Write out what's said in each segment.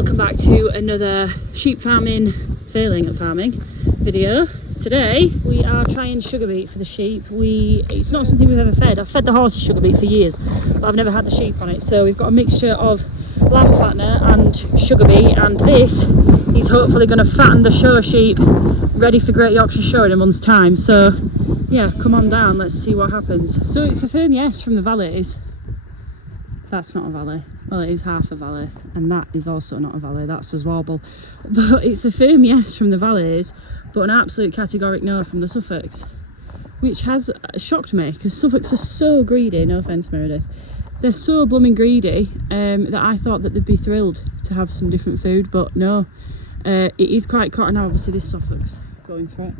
Welcome back to another sheep farming, failing at farming video. Today we are trying sugar beet for the sheep. It's not something we've ever fed. I've fed the horses sugar beet for years, but I've never had the sheep on it. So we've got a mixture of lamb fattener and sugar beet, and this is hopefully going to fatten the show sheep ready for Great Yorkshire Show in a month's time. So yeah, come on down, let's see what happens. So it's a firm yes from the valleys. That's not a valley. Well, it is half a valley, and that is also not a valley. That's a Warble. But it's a firm yes from the valleys, but an absolute categoric no from the Suffolks, which has shocked me because Suffolks are so greedy. No offence, Meredith. They're so blooming greedy that I thought that they'd be thrilled to have some different food, but no. It is quite common now. Obviously, this Suffolk's going for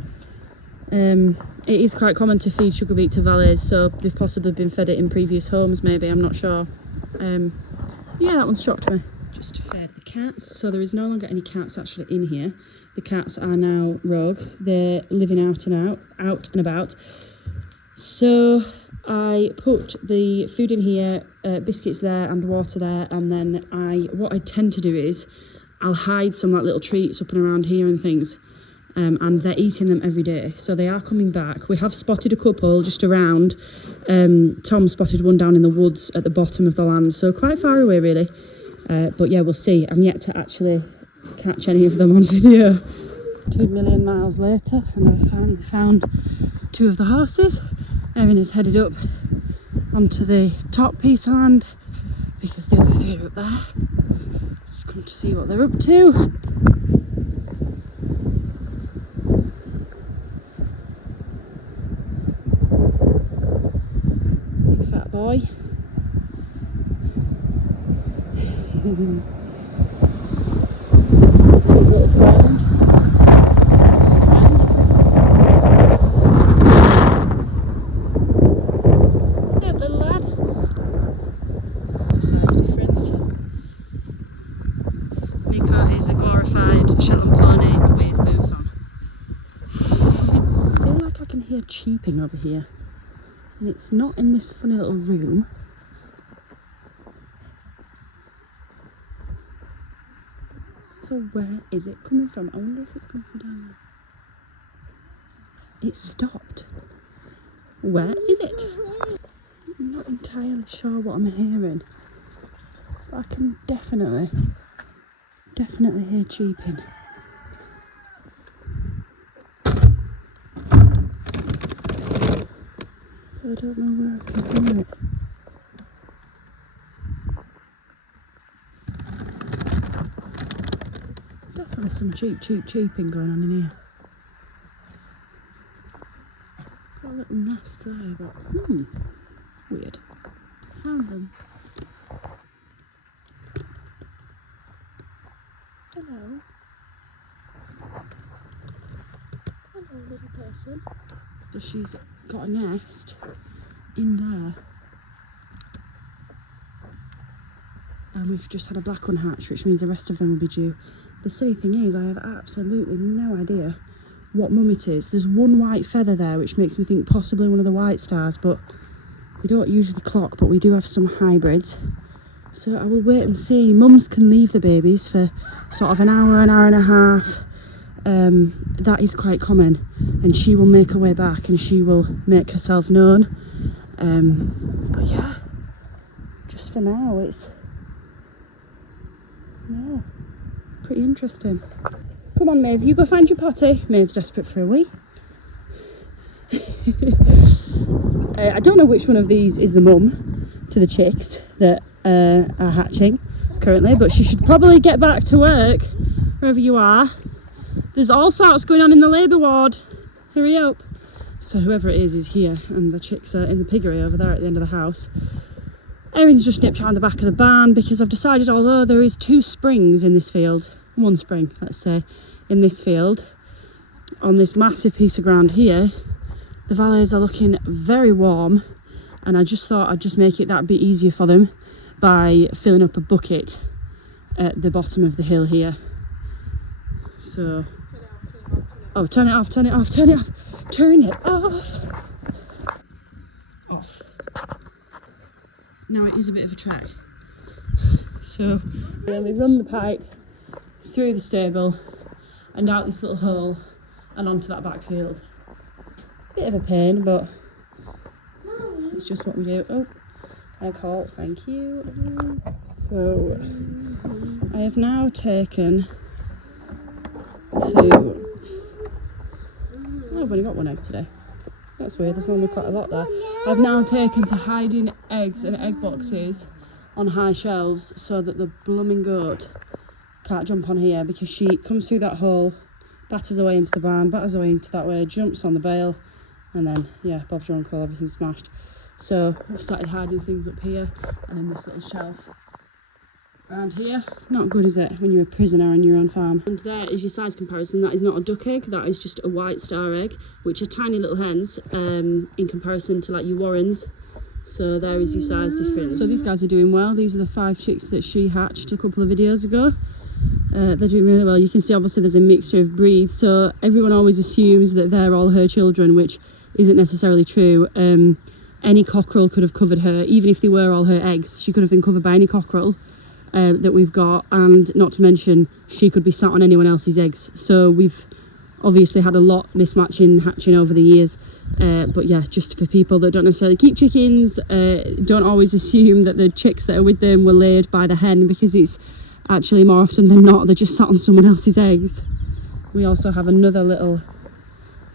it. It is quite common to feed sugar beet to valleys, so they've possibly been fed it in previous homes. Maybe, I'm not sure. Yeah, that one shocked me. Just fed the cats, so there is no longer any cats actually in here. The cats are now rogue. They're living out and about. So I put the food in here, biscuits there and water there, and then what I tend to do is I'll hide some like little treats up and around here and things. And they're eating them every day, so they are coming back. We have spotted a couple just around. Tom spotted one down in the woods at the bottom of the land, so quite far away really, but yeah, we'll see. I'm yet to actually catch any of them on video. 2 million miles later, and I finally found two of the horses. Erin is headed up onto the top piece of land because the other three are up there. Just come to see what they're up to. Boy. His little friend. Yep, little lad. Size difference. Miko is a glorified Shetland pony with boots on. I feel like I can hear cheeping over here. And it's not in this funny little room. So where is it coming from? I wonder if it's coming from down there. It stopped. Where is it? I'm not entirely sure what I'm hearing. But I can definitely hear cheeping. I don't know where I can hear it. Definitely some cheeping going on in here. Got a little nest there, but weird. Found them. Hello. Hello, little person. So she's got a nest in there, and we've just had a black one hatch, which means the rest of them will be due. The silly thing is, I have absolutely no idea what mum it is. There's one white feather there, which makes me think possibly one of the white stars, but they don't usually clock. But we do have some hybrids, so I will wait and see. Mums can leave the babies for sort of an hour and a half. That is quite common, and she will make her way back and she will make herself known. But yeah, just for now it's pretty interesting. Come on, Maeve, you go find your potty. Maeve's desperate for a wee. I don't know which one of these is the mum to the chicks that are hatching currently, but she should probably get back to work wherever you are. There's all sorts going on in the labour ward. Hurry up. So whoever it is here, and the chicks are in the piggery over there at the end of the house. Erin's just nipped around the back of the barn because I've decided, although there is 2 springs in this field, one spring, let's say, in this field, on this massive piece of ground here, the valleys are looking very warm, and I just thought I'd just make it that bit easier for them by filling up a bucket at the bottom of the hill here. So, oh, turn it off. Now it is a bit of a trek. So we run the pipe through the stable and out this little hole and onto that backfield. Bit of a pain, but it's just what we do. Oh, I call, thank you. So I have now taken to... Oh, I've only got one egg today. That's weird, there's normally quite a lot there. I've now taken to hiding eggs and egg boxes on high shelves so that the blooming goat can't jump on here, because she comes through that hole, batters away into the barn, batters away into that way, jumps on the bale, and then, yeah, Bob's your uncle, everything's smashed. So I've started hiding things up here and in this little shelf. Around here, not good, is it, when you're a prisoner on your own farm? And there is your size comparison. That is not a duck egg, that is just a white star egg, which are tiny little hens in comparison to like your Warrens. So there is your size difference. So these guys are doing well. These are the 5 chicks that she hatched a couple of videos ago. They're doing really well. You can see obviously there's a mixture of breeds, so everyone always assumes that they're all her children, which isn't necessarily true. Any cockerel could have covered her, even if they were all her eggs. She could have been covered by any cockerel that we've got, and not to mention she could be sat on anyone else's eggs. So we've obviously had a lot mismatching hatching over the years, but yeah, just for people that don't necessarily keep chickens, don't always assume that the chicks that are with them were laid by the hen, because it's actually more often than not they're just sat on someone else's eggs. We also have another little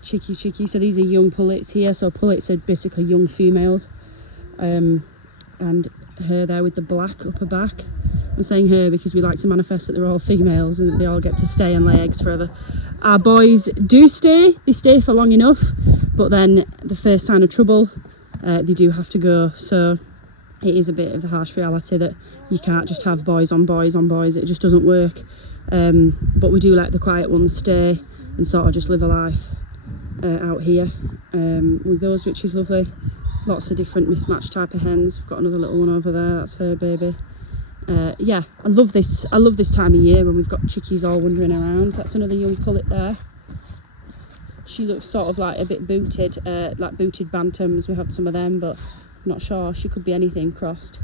chickie, so these are young pullets here. So pullets are basically young females, and her there with the black upper back. I'm saying her because we like to manifest that they're all females and that they all get to stay and lay eggs forever. Our boys do stay, they stay for long enough, but then the first sign of trouble, they do have to go. So it is a bit of a harsh reality that you can't just have boys on boys on boys, it just doesn't work. But we do let the quiet ones stay and sort of just live a life out here with those, which is lovely. Lots of different mismatched type of hens. We've got another little one over there, that's her baby. Yeah, I love this time of year when we've got chickies all wandering around. That's another young pullet there. She looks sort of like a bit booted, like booted bantams. We have some of them, but I'm not sure, she could be anything crossed.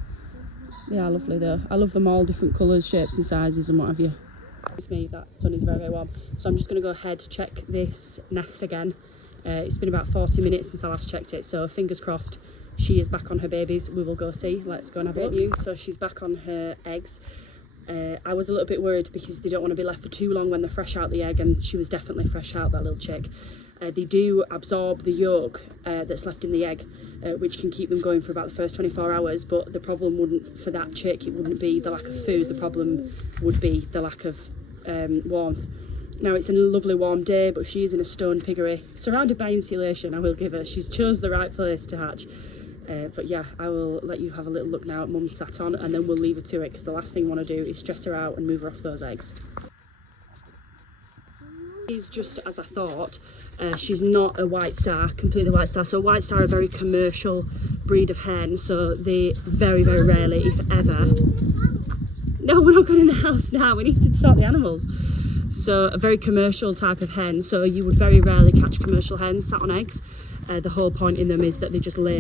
They are lovely though. I love them all, different colours, shapes and sizes and what have you. It's me, that sun is very, very warm. So I'm just going to go ahead to check this nest again. It's been about 40 minutes since I last checked it, so fingers crossed she is back on her babies. We will go see. Let's go and have a look. So she's back on her eggs. I was a little bit worried because they don't want to be left for too long when they're fresh out the egg, and she was definitely fresh out, that little chick. They do absorb the yolk that's left in the egg, which can keep them going for about the first 24 hours, but the problem wouldn't, for that chick, it wouldn't be the lack of food, the problem would be the lack of warmth. Now it's a lovely warm day, but she is in a stone piggery, surrounded by insulation. I will give her, she's chose the right place to hatch. But yeah, I will let you have a little look now at Mum's sat on, and then we'll leave her to it, because the last thing I want to do is stress her out and move her off those eggs. She's just as I thought. She's not a white star, completely white star. So a white star are a very commercial breed of hen, so they very, very rarely, if ever... No, we're not going in the house now, we need to sort the animals. So a very commercial type of hen, so you would very rarely catch commercial hens sat on eggs. The whole point in them is that they just lay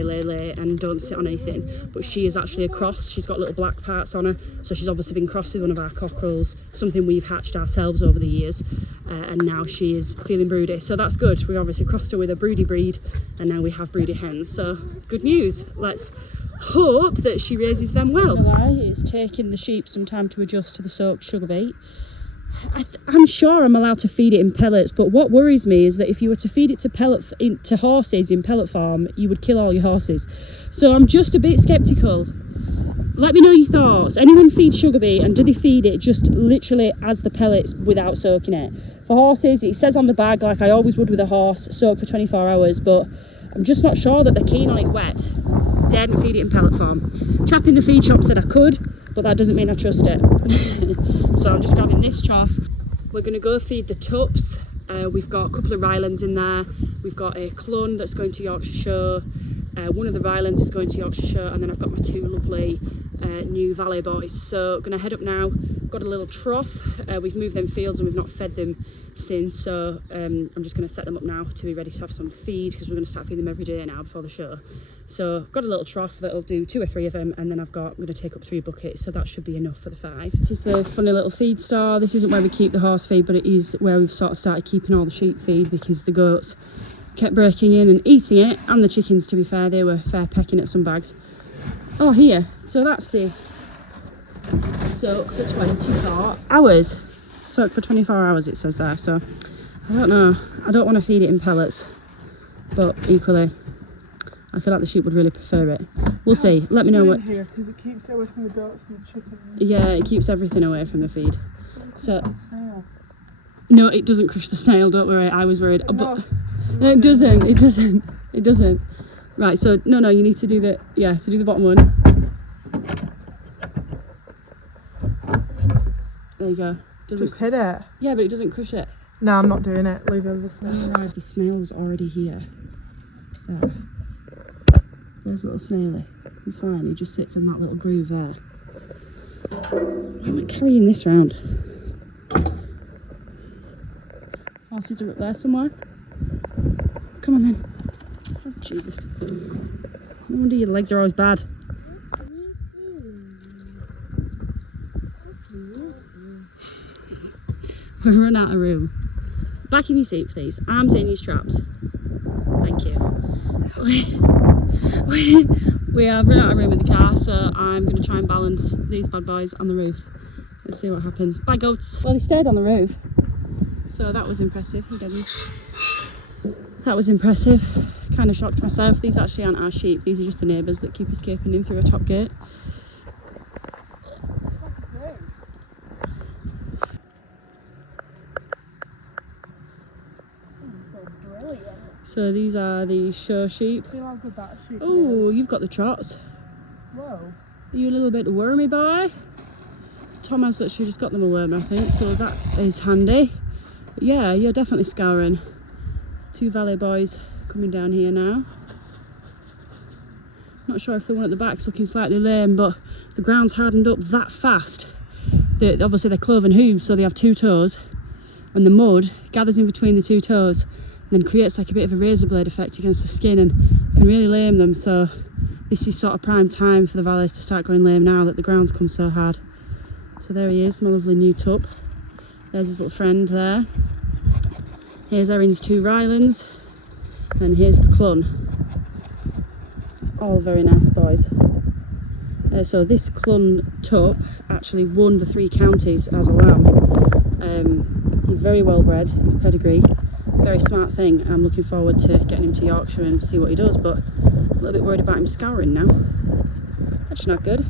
and don't sit on anything. But she is actually a cross. She's got little black parts on her, so she's obviously been crossed with one of our cockerels, something we've hatched ourselves over the years, and now she is feeling broody, so that's good. We obviously crossed her with a broody breed, and now we have broody hens, so good news. Let's hope that she raises them well. It's taking the sheep some time to adjust to the soaked sugar beet. I'm sure I'm allowed to feed it in pellets, but what worries me is that if you were to feed it to horses in pellet form, you would kill all your horses. So I'm just a bit sceptical. Let me know your thoughts. Anyone feed sugar beet, and do they feed it just literally as the pellets without soaking it? For horses, it says on the bag, like I always would with a horse, soak for 24 hours, but I'm just not sure that they're keen on it wet. Daren't feed it in pellet form. Chap in the feed shop said I could, but that doesn't mean I trust it. So I'm just grabbing this trough. We're going to go feed the tups. We've got a couple of Rylands in there. We've got a clun that's going to Yorkshire Show. One of the Rylands is going to Yorkshire Show, and then I've got my 2 lovely new Valley boys. So I'm going to head up now, got a little trough. We've moved them fields and we've not fed them since, so I'm just going to set them up now to be ready to have some feed, because we're going to start feeding them every day now before the show. So I've got a little trough that'll do 2 or 3 of them, and then I'm going to take up 3 buckets, so that should be enough for the 5. This is the funny little feed store. This isn't where we keep the horse feed, but it is where we've sort of started keeping all the sheep feed, because the goats kept breaking in and eating it, and the chickens, to be fair, they were fair pecking at some bags. Oh, here, so that's the soak for 24 hours. Soak for 24 hours it says there, so I don't know. I don't want to feed it in pellets, but equally I feel like the sheep would really prefer it. We'll see. Let me know what. Here, because it keeps it away from the goats and the chickens. Yeah, it keeps everything away from the feed. So no, it doesn't crush the snail, don't worry. I was worried. But no, it doesn't. Right, so no, you need to do the, yeah, so do the bottom one. There you go. Just hit it. Yeah, but it doesn't crush it. No, I'm not doing it. Leave it with the snail. Oh, the snail was already here. There. There's a little snaily. He's fine, he just sits in that little groove there. Why am I carrying this round? Horses are up there somewhere. Come on then. Oh, Jesus. No wonder your legs are always bad. We've run out of room. Back in your seat, please. Arms in your straps. Thank you. We have run out of room in the car, so I'm going to try and balance these bad boys on the roof. Let's see what happens. Bye, goats. Well, they stayed on the roof, so that was impressive. He didn't. That was impressive. Kind of shocked myself. These actually aren't our sheep. These are just the neighbours that keep escaping in through a top gate. So these are the show sheep. Feel how good that sheep Oh, is. you've got the trots. Whoa. Are you a little bit wormy, boy? Tom has literally just got them a worm, I think, so that is handy. But yeah, you're definitely scouring. 2 valet boys coming down here now. Not sure if the one at the back's looking slightly lame, but the ground's hardened up that fast. Obviously they're cloven hooves, so they have 2 toes, and the mud gathers in between the 2 toes and then creates like a bit of a razor blade effect against the skin and can really lame them. So this is sort of prime time for the valets to start going lame now that the ground's come so hard. So there he is, my lovely new tup. There's his little friend there. Here's Erin's 2 Rylands, and here's the clun. All very nice boys. So this clun tup actually won the 3 counties as a lamb. He's very well bred, his pedigree, very smart thing. I'm looking forward to getting him to Yorkshire and see what he does, but a little bit worried about him scouring now. That's not good.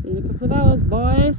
See you in a couple of hours, boys.